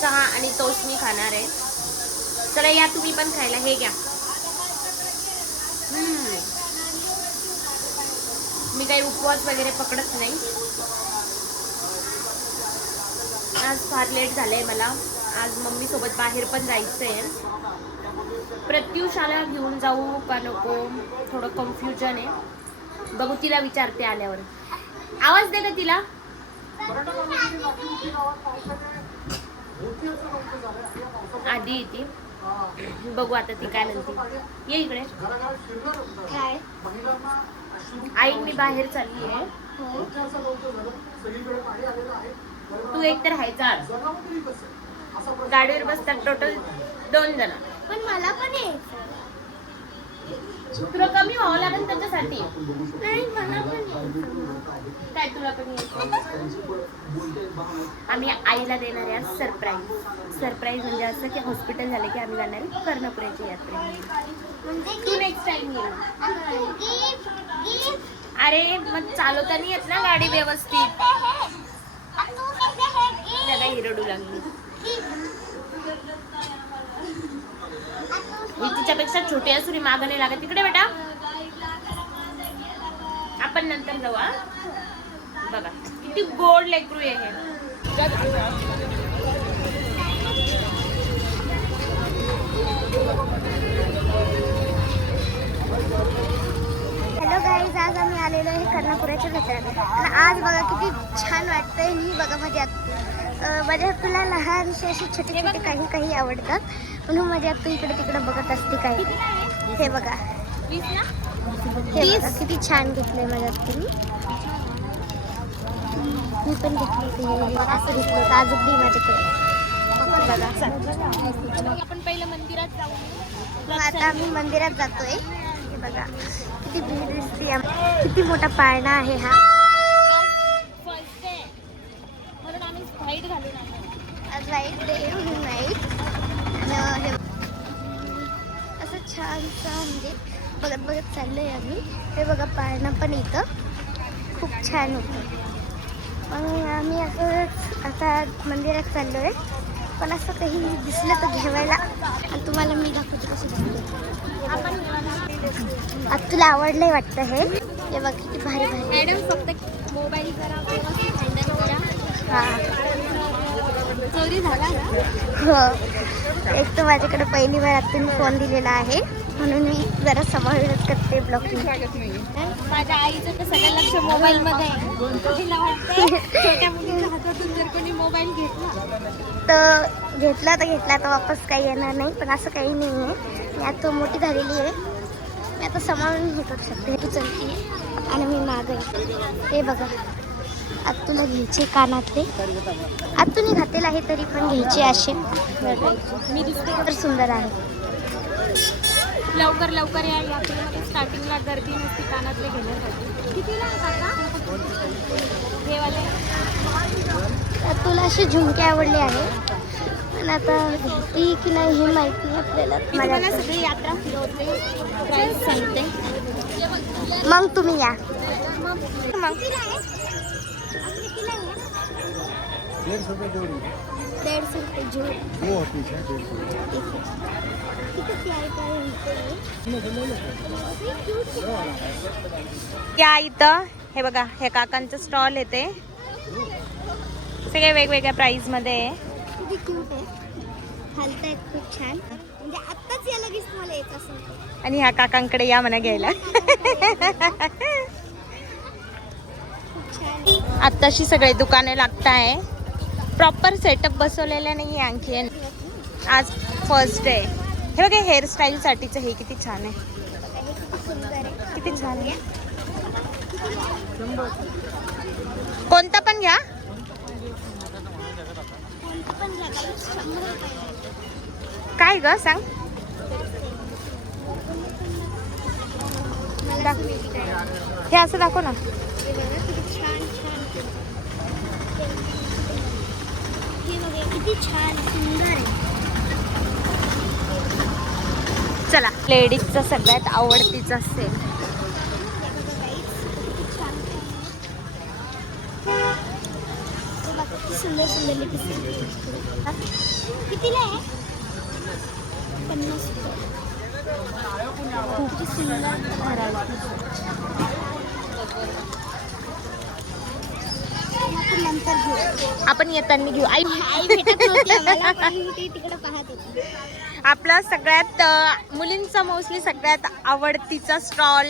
चहा आणि टोस्ट मी खाणार आहे. चला या तुम्ही पण खायला. हे घ्या. मी काही उपवास वगैरे पकडत नाही. आज फार लेट झालंय मला. आज मम्मी सोबत बाहेर पण जायचंय. प्रत्युषाला घेऊन जाऊ का नको थोडं कन्फ्युजन आहे. बघू, तिला विचारते आल्यावर. आवाज दे का तिला. आधी येते. बघू आता ती काय म्हणते. ये इकडे. काय आई मी बाहेर चालली आहे. तू एक तर आहे. गाडीवर बसतात टोटल 2 जण. पण मला पण यायचं. तुला कमी व्हावं लागेल त्याच्यासाठी. नाही मला पण यायचं. काय तुला पण यायचं. आम्ही आईला देणार आहे सरप्राईज म्हणजे असं की हॉस्पिटल झालं की आम्ही जाणार आहे कर्णपुराच्या यात्रेला. म्हणजे तू नेक्स्ट टाइम ये. गिफ्ट अरे मग चालवता नाही येत ना गाडी व्यवस्थित. त्याला हिरडू लागली. मी तिच्यापेक्षा छोटी असुरी मागं नाही लागत. तिकडे बेटा आपण नंतर जाऊ. बघा किती गोड लेकरू आहे हे. हॅलो गाईज, आज आम्ही आलेलो आहे कर्णपुराच्या जत्रेला. आणि आज बघा किती छान वाटतंय. ही बघा माझ्या तुला लहानशी अशी छोटे छोटे काही आवडतात म्हणून माझ्या तू इकडे तिकडे बघत असते काही. हे बघा किती छान घेतलंय माझ्या तुम्ही. मी पण घेतली असं घेतलं अजून बी माझ्याकडे. बघा आपण पहिलं मंदिरात जाऊ. आता आम्ही मंदिरात जातोय. हे बघा किती भीड दिसते. किती मोठा पाळणा आहे हा. फर्स्ट डे म्हणून आम्ही व्हाईट घालून आलो. आज वाईट डे म्हणून वाईट. हे असं छानसं म्हणजे बघत चाललोय आम्ही. हे बघा पाळणा पण इथं खूप छान होतं. मग आम्ही असं आता मंदिरात चाललोय. पण असं काही दिसलं तर घेवायला आणि तुम्हाला मी दाखवते कसं दिसतं. आता तुला आवडलंय वाटतं हे. हे बघ किती भारी भारी. मॅडम फक्त मोबाईल करा हँडल करा. हां चोरी झाला ना. हो, एक तर माझ्याकडे पहिली वेळ आता मी फोन दिलेला आहे म्हणून मी जरा सांभाळूनच करते ब्लॉगिंग. माझ्या आईचं तर सगळं लक्ष मोबाईल मध्ये आहे. तिला वाटतं छोट्या मुलीच्या हातातून जर कोणी मोबाईल घेतला तर वापस काही येणार नाही. पण असं काही नाही आहे. मी आता मोठी झालेली आहे. मी आता सांभाळून हे करू शकते. तू चलती आणि मी मागं आहे. हे बघा आता तुला घ्यायचे कानातले. आता तुम्ही घातेल आहे तरी पण घ्यायचे असे. मी दिसते तर सुंदर आहे. लवकर या यात्रेमध्ये स्टार्टिंगला गर्दी नसते कानातले घेण्यासाठी. कितीला हे वाले. तुला असे झुमके आवडले आहे पण आता घेते की नाही हे माहिती नाही आपल्याला. मला सगळी यात्रा फिरवते प्राईस सांगते. मग तुम्ही या. मग 150 रुपये जोड़ी. 150 रुपये जोड़ी. वो होती है 150. या इथं हे बघा हे काकांचं स्टॉल येते. सगळे वेगवेगळ्या प्राइस मध्ये आहे. किती क्यूट आहे. घालतायत खूप छान. म्हणजे आत्ताच या लगेच मला येत असेल. आणि ह्या काकांकडे या म्हणा घ्यायला. आत्ताशी सगळे दुकाने लागताय. प्रॉपर सेटअप बसवलेलं नाही आणखी. आज फर्स्ट डे. हे बघा हेअरस्टाईल साठीचं हे किती छान आहे. किती छान आहे. कोणता पण घ्या. काय ग सांग. हे असं दाखव ना. किती छान सुंदर आहे. चला लेडीजचं सगळ्यात आवडतीचं असेल. सुंदर लिपस्टिक. कितीला आहे? 50 खूप सुंदर आपण नंतर घेऊ. आपण येताना घेऊ. आई आई भेटत नव्हती आम्हाला, पण ती तिकडे पाहत होती. आपला सगळ्यात मुलींचा मोस्टली सगळ्यात आवडतीचा स्टॉल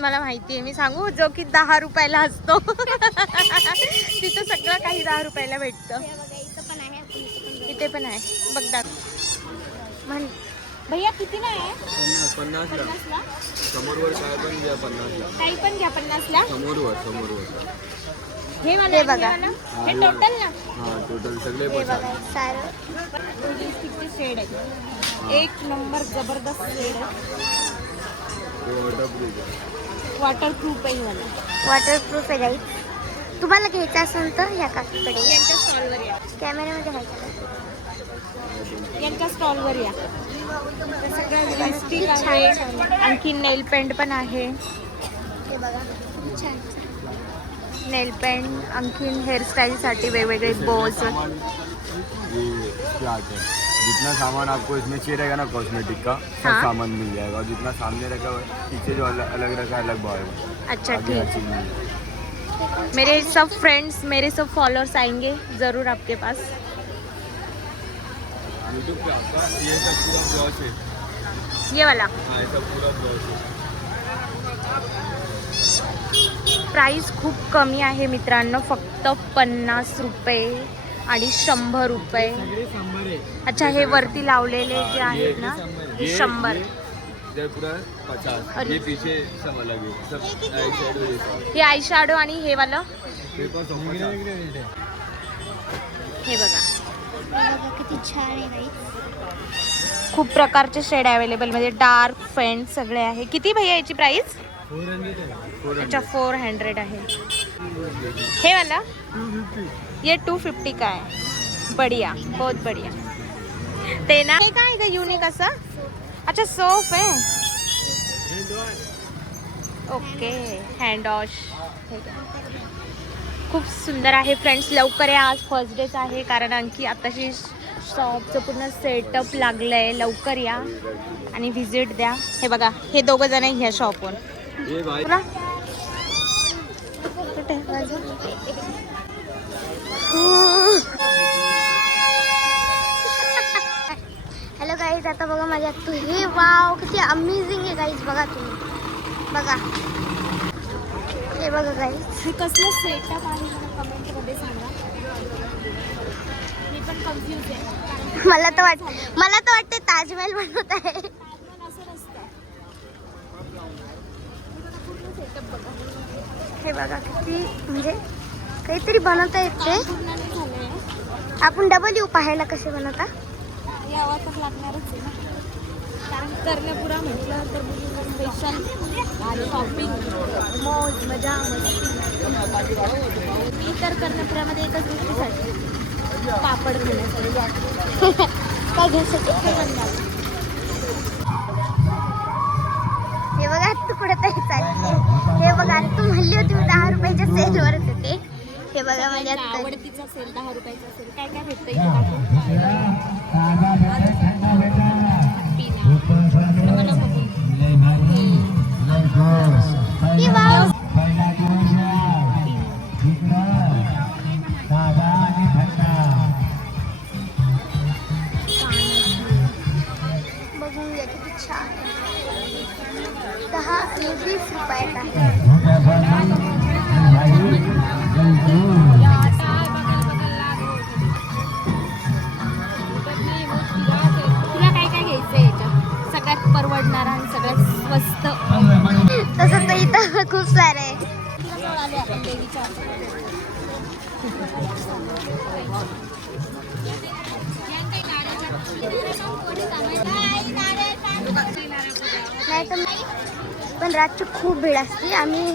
मला माहिती आहे, मी सांगू, जो की 10 रुपयाला असतो. तिथं सगळं काही 10 रुपयाला भेटतं. हे बघा, इथं पण आहे, आपण इथं पण इथे पण आहे बघ दादा. म्हण. भैया कितीला आहे? 50 ला. 50 ला. समोरवर काय पण घ्या 50 ला. काही पण घ्या 50 ला. समोरवर हे मला हे बघा. हे टोटल ना. हा टोटल सगळे हे 50. बघा सारं. लिपस्टिकचे शेड आहे. एक नंबर जबरदस्त शेड आहे. वॉटरप्रूफ आहे मला. वॉटरप्रूफ आहे गाईड. तुम्हाला घ्यायचं असेल तर ह्या काकीकडे यांच्या स्टॉलवर या. कॅमेऱ्यामध्ये आहे का? यांच्या स्टॉलवर या. ते सगळं लिपस्टिक छान आहे. छान. आणखी नेल पेंट पण आहे. हे बघा खूप छान. नेल पेंट, आणखीन हेअरस्टाईलसाठी वेगवेगळे बोज. ये क्या आते हैं जितना सामान आपको इसमें चाहिए रहेगा ना कॉस्मेटिक का सब हाँ। सामान मिल जाएगा और जितना सामने रखा हुआ है पीछे जो अलग रखा है अलग भाव है। अच्छा आगे हर ठीक. चीज़ मिल जाएगी। मेरे सब फ्रेंड्स, मेरे सब फॉलोअर्स आएंगे ज़रूर आपके पास. यूट्यूब पे आपका ये सब पूरा ब्लॉग है। ये वाला हाँ ये सब पूरा ब्लॉग है। प्राइस खूप कमी आहे मित्रांनो, फक्त 50 रुपये आणि 100 रुपये. अच्छा, हे वरती लावलेले जे आहेत ना, हे 100. इधर पूरा 50 अरे. ये पीछे सब अलग है सब आई शेडो ये सब हे आय शॅडो आणि हे वालं ये कौन सा 50 हे बघा. बघा किती छान आहे गाईड. खूप प्रकारचे शेड अवेलेबल म्हणजे डार्क फेंट सगळे आहे. किती भैया याची प्राइस? 400 अच्छा 400 आहे. हे वाला 250 ये 250 का है. बढ़िया, बहुत बढ़िया. ते ना हे काय का युनिक असं. अच्छा सोप आहे. Okay, hand wash. खूप सुंदर आहे फ्रेंड्स. लवकर या, आज फर्स्ट डेच आहे, कारण आणखी आताशी शॉपचं पूर्ण सेटअप लागलं आहे. लवकर या आणि व्हिजिट द्या. हे बघा, हे दोघं जण आहे ह्या शॉपवर. ये भाई पुन्हा हॅलो गाईज, आता बघा माझ्या तू. हे वाव किती अमेझिंग आहे गाईज. बघा तुम्ही, बघा हे बघा गाईज. हे कसलं सेटअप आहे मला कमेंटमध्ये सांगा. मी पण कन्फ्यूज आहे. मला तर वाटते ताजमहल बनवत आहे. असं नसतं. सेटअप बघा. हे बघा किती म्हणजे काहीतरी बनवता येते. पूर्ण नाही झालंय. आपण डबल येऊ पाहायला कसे बनवता. यावं तर लागणारच आहे ना, कारण कर्णपुरा म्हटलं तर स्पेशल शॉपिंग, मौज मजा मस्ती. मी तर कर्णपुरामध्ये एकच गोष्टीसाठी, पापड खाण्यासाठी. काय घ्यायसाठी. हे बघा तू कुठे तरी चालली. हे बघा तू म्हणली होती मी 10 रुपयाच्या सेलवरच येते. हे बघा माझ्या आवडतीचा सेल 10 रुपयाचा सेल. काय काय भेटतं इथे दाखव. मला बघून. ही वाव. बघून घ्या किती छान आहे. 10 आणि 20 रुपयात आहे. तुला काय काय घ्यायचं याच्यात सगळ्यात परवडणारा आणि सगळ्यात स्वस्त? तसं तर इथं खूप सारे आहे. आले आपण देवीच्या. नाही तर पण रातची खूप भीड असते. आम्ही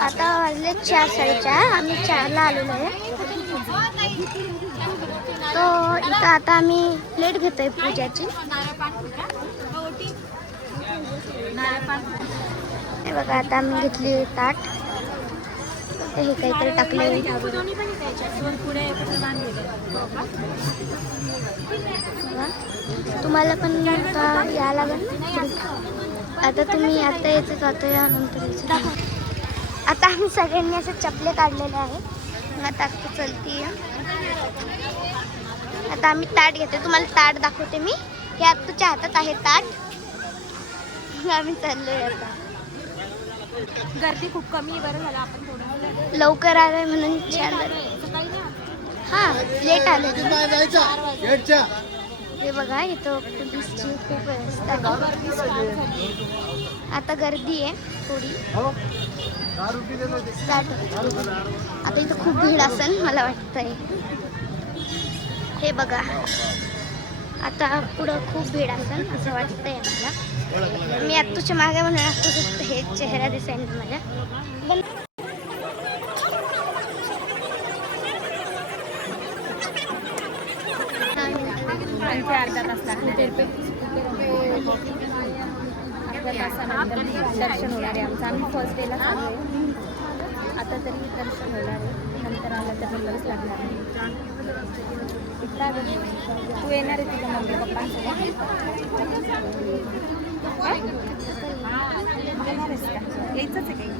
आता वाजले 4, 4:30. आम्ही 4ला आलेलो आहे. तो इथं आता आम्ही प्लेट घेतोय पूजाची. हे बघा आता आम्ही घेतली ताट. वाटतं हे काहीतरी टाकले. तुम्हाला पण आता या लागेल ना. आता तुम्ही आता यायचं जातो या नंतर आता आम्ही सगळ्यांनी असे चपले काढलेले आहे. आता चलती आता आम्ही ताट घेते. तुम्हाला ताट दाखवते मी. हे आता तुझ्या हातात आहे ताट. आम्ही चाललोय आता. गर्दी खूप कमी बरं झालं आपण थोडं लवकर आलोय म्हणून छान हा लेट आले. हे बघा इथं पोलीसची खूप व्यवस्था आहे. आता गर्दी आहे थोडी. आता इथं खूप भीड असेल मला वाटतंय. हे बघा आता पुढं खूप भीड असेल असं वाटतंय मला. मी आत्तूच्या मागे म्हणून आत्तूचं हे चेहरा दिसेल माझ्या. अर्धा तास लागणार. अर्ध्या तासानंतर दर्शन होणार आहे आमचं. आम्ही फर्स्ट डेला चालू आहे. आता तरी दर्शन होणार आहे. नंतर आलं तर नंबरच लागणार आहे. तू येणार आहे तुझ्या मम्मी पप्पांसोबत? येणार आहेस का? यायचंच आहे काही?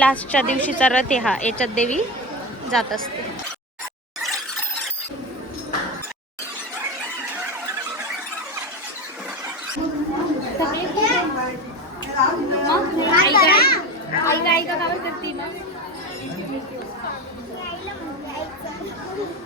लास्टच्या दिवशीचा रथ आहे हा. याच्यात देवी जात असते.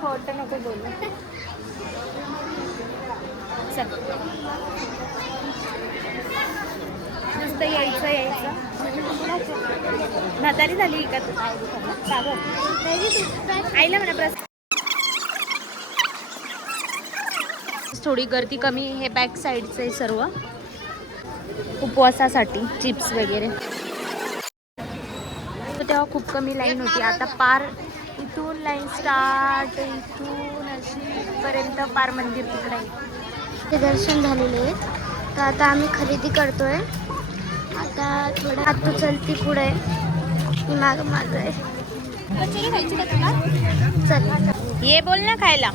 खोटं नको बोलू. नुसतं यायचं. म्हातारी झाली का तू? आईला म्हणा प्रस. थोडी गर्दी कमी. हे बॅक साईडचं आहे सर्व उपवासासाठी चिप्स वगैरे. तेव्हा खूप कमी लाईन होती. आता पार इथून लाईन स्टार्ट. इथून अशी पर्यंत पार मंदिर तिकडे आहे. ते दर्शन झालेले आहे. तर आता आम्ही खरेदी करतोय. आता थोडं आत्तू चलती पुढे. मी माग आहे. चल ये बोल ना खायला.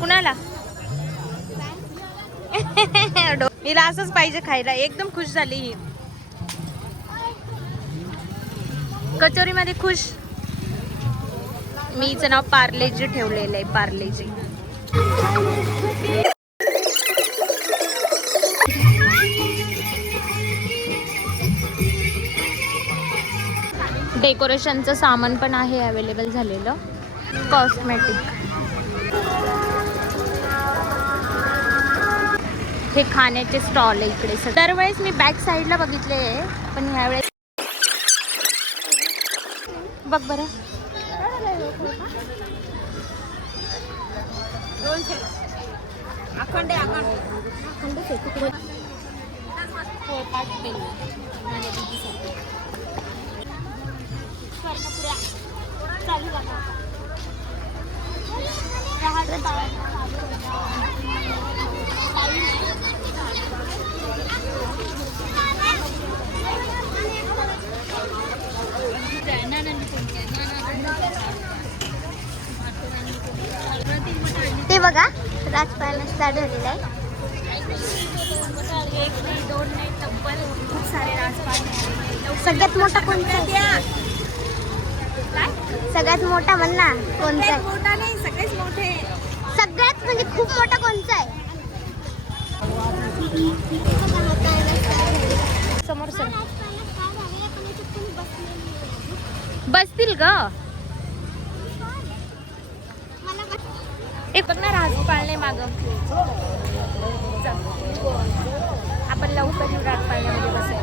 कुणाला? हिला असंच पाहिजे खायला. एकदम खुश झाली ही. कचोरी मध्ये खुश. मी हिचं नाव पार्लेजी ठेवलेलं आहे. पार्लेजी. डेकोरेशनचं सामान पण आहे अवेलेबल झालेलं. कॉस्मेटिक. हे खाण्याचे स्टॉल आहे इकडे. दरवेळेस मी बॅक साईडला बघितले आहे पण ह्यावेळेस बघ बरं. ते बघा राजपाला स्टार्ट झालेला आहे. एक नाही, दोन नाही, तब्बल खूप सारे राजपाल. सगळ्यात मोठा कोणता आहे? सगळ्यात मोठा म्हण ना कोणता आहे? मोठा नाही, सगळेच मोठे. सगळ्यात म्हणजे खूप मोठा कोणता आहे? समोर सर बसतील ग. एक बघ ना राजपाळणे माग. आपण लवकर राजपाळण्यामध्ये बसेल.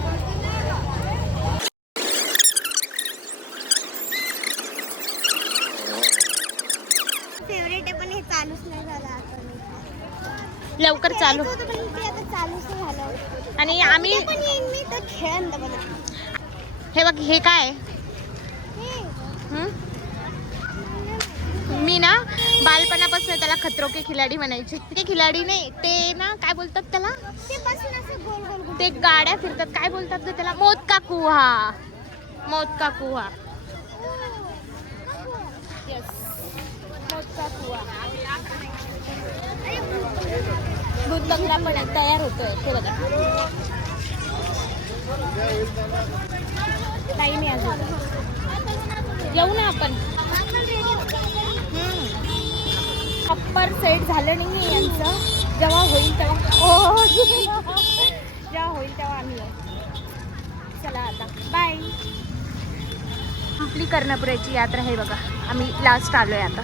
हे चालूच नाही झालं आता. लवकर चालू. खेळायचं होतं पण ते आता चालूच नाही झालं. आणि आम्ही उद्या पण येईन मी तर खेळन बघा. हे बघ हे काय हे हं? मी ना बालपणापासून त्याला खतरो के खिलाडी म्हणायचे. ते खिलाडी नाही ते ना काय बोलतात त्याला, ते बसून असं गोल गोल गोल. ते गाड्या फिरतात काय बोलतात ग त्याला, मौत का कुहा. मौत का कुहा. यस मौत का कुहा. दूध बंगला पण तयार होतोय ते बघा. नाही मी अजून येऊ ना आपण. प्रॉपर सेट झालं नाही आहे यांचं. जेव्हा होईल तेव्हा जेव्हा होईल तेव्हा आम्ही येऊ. चला आता बाय. आपली कर्णपुराची यात्रा आहे बघा. आम्ही लास्ट आलोय आता.